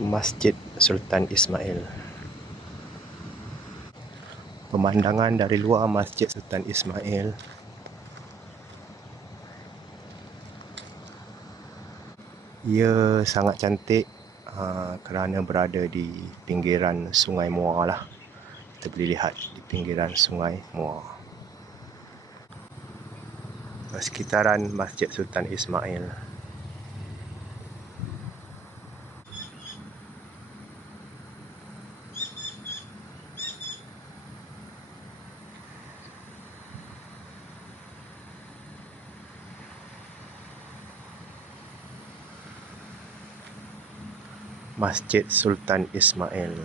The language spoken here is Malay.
Masjid Sultan Ismail. Pemandangan dari luar Masjid Sultan Ismail ia sangat cantik uh, kerana berada di pinggiran Sungai Muar lah. Kita boleh lihat di pinggiran Sungai Muar. Sekitaran Masjid Sultan Ismail. Masjid Sultan Ismail.